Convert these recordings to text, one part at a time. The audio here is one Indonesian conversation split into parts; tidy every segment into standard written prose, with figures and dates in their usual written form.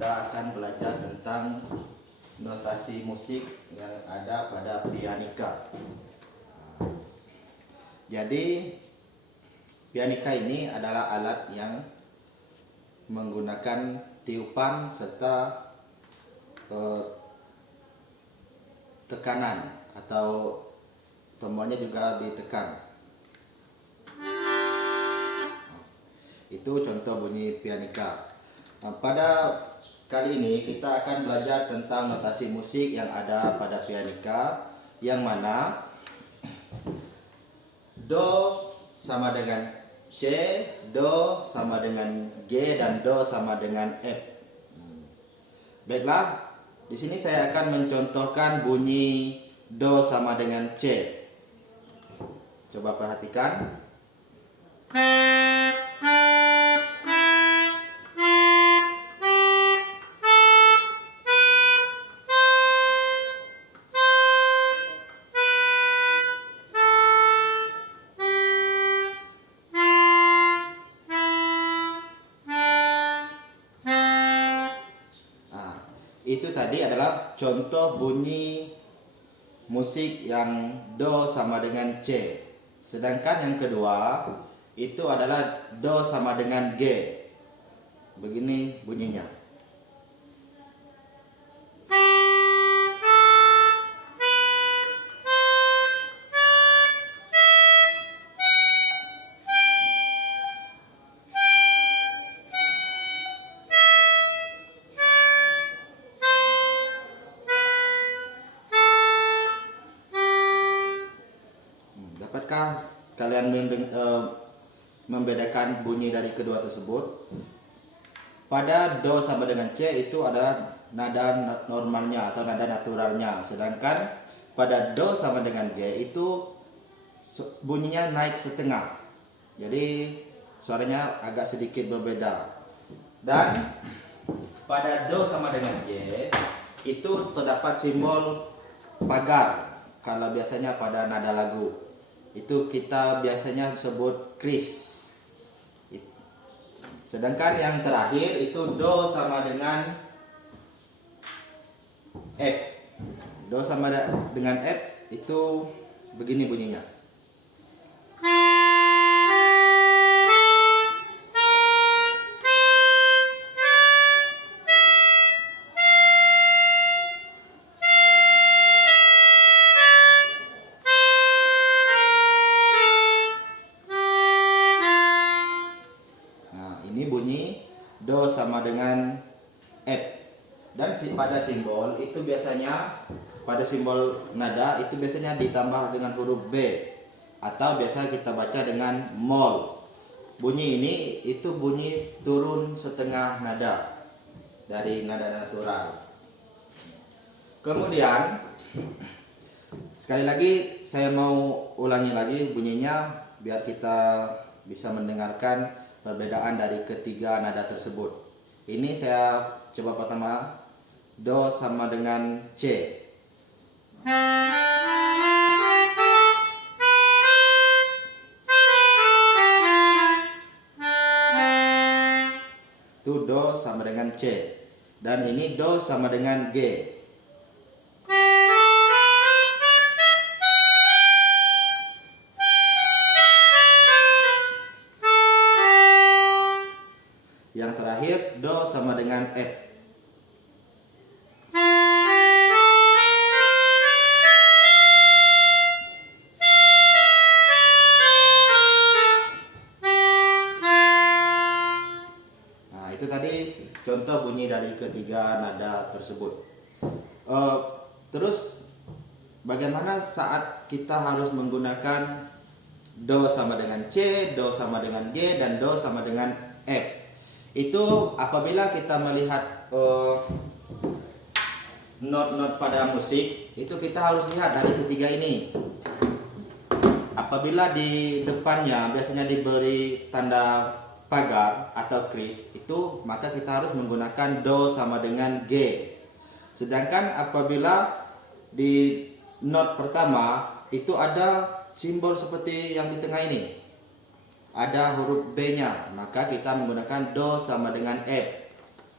kita akan belajar tentang notasi musik yang ada pada pianika. Jadi pianika ini adalah alat yang menggunakan tiupan serta tekanan atau tombolnya juga ditekan. Itu contoh bunyi pianika. Pada kali ini kita akan belajar tentang notasi musik yang ada pada pianika, yang mana Do sama dengan C, Do sama dengan G, dan Do sama dengan F. Baiklah, di sini saya akan mencontohkan bunyi Do sama dengan C. Coba perhatikan. Itu tadi adalah contoh bunyi musik yang Do sama dengan C. Sedangkan yang kedua itu adalah Do sama dengan G. Begini bunyinya. Dapatkah kalian membedakan bunyi dari kedua tersebut? Pada Do sama dengan C itu adalah nada normalnya atau nada naturalnya. Sedangkan pada Do sama dengan G itu bunyinya naik setengah. Jadi suaranya agak sedikit berbeda. Dan pada Do sama dengan G itu terdapat simbol pagar. Kalau biasanya pada nada lagu itu kita biasanya sebut kris. Sedangkan yang terakhir itu Do sama dengan F. Do sama dengan F itu begini bunyinya. Ini bunyi Do sama dengan F. Dan pada simbol itu biasanya, pada simbol nada itu biasanya ditambah dengan huruf B, atau biasa kita baca dengan mol. Bunyi ini itu bunyi turun setengah nada dari nada natural. Kemudian sekali lagi saya mau ulangi lagi bunyinya biar kita bisa mendengarkan perbedaan dari ketiga nada tersebut. Ini saya coba pertama, Do sama dengan C. Itu Do sama dengan C. Dan ini Do sama dengan G. Yang terakhir Do sama dengan F. Nah, itu tadi contoh bunyi dari ketiga nada tersebut. Terus bagaimana saat kita harus menggunakan Do sama dengan C, Do sama dengan G, dan Do sama dengan F? Itu apabila kita melihat not-not pada musik, itu kita harus lihat dari ketiga ini. Apabila di depannya biasanya diberi tanda pagar atau kris, itu maka kita harus menggunakan Do sama dengan G. Sedangkan apabila di not pertama itu ada simbol seperti yang di tengah ini, ada huruf B nya, maka kita menggunakan Do sama dengan F.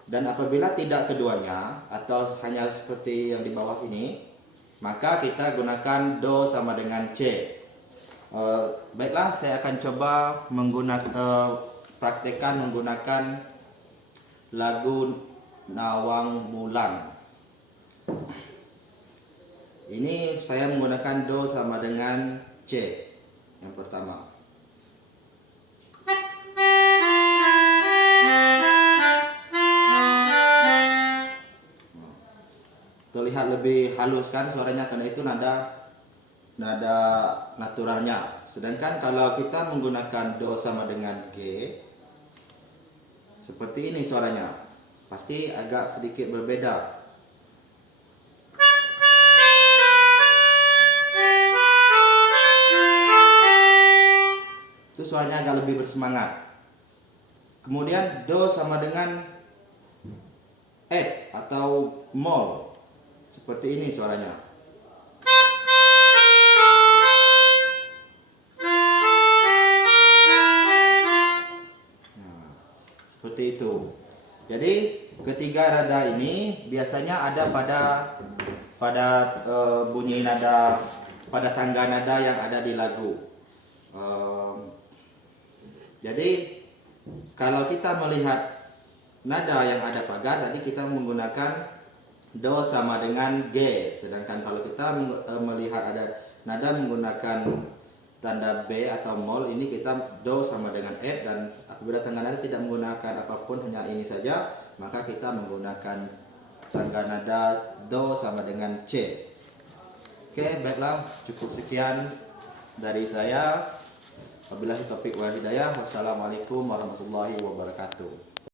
Dan apabila tidak keduanya atau hanya seperti yang di bawah ini, maka kita gunakan do sama dengan C. Baiklah, saya akan coba praktekkan menggunakan lagu Nawang Mulan. Ini saya menggunakan do sama dengan C yang pertama. Terlihat lebih halus kan suaranya, karena itu nada naturalnya. Sedangkan kalau kita menggunakan do sama dengan G, seperti ini suaranya, pasti agak sedikit berbeda. Itu suaranya agak lebih bersemangat. Kemudian do sama dengan F atau mol, seperti ini suaranya. Nah, seperti itu. Jadi ketiga nada ini biasanya ada pada bunyi nada, pada tangga nada yang ada di lagu. Jadi kalau kita melihat nada yang ada pada, tadi kita menggunakan do sama dengan G. Sedangkan kalau kita melihat ada nada menggunakan tanda B atau mol, ini kita do sama dengan F. Dan apabila tangga nada tidak menggunakan apapun, hanya ini saja, maka kita menggunakan tangga nada do sama dengan C. Oke, baiklah, cukup sekian dari saya. Wabillahi taufiq wal hidayah. Wassalamualaikum warahmatullahi wabarakatuh.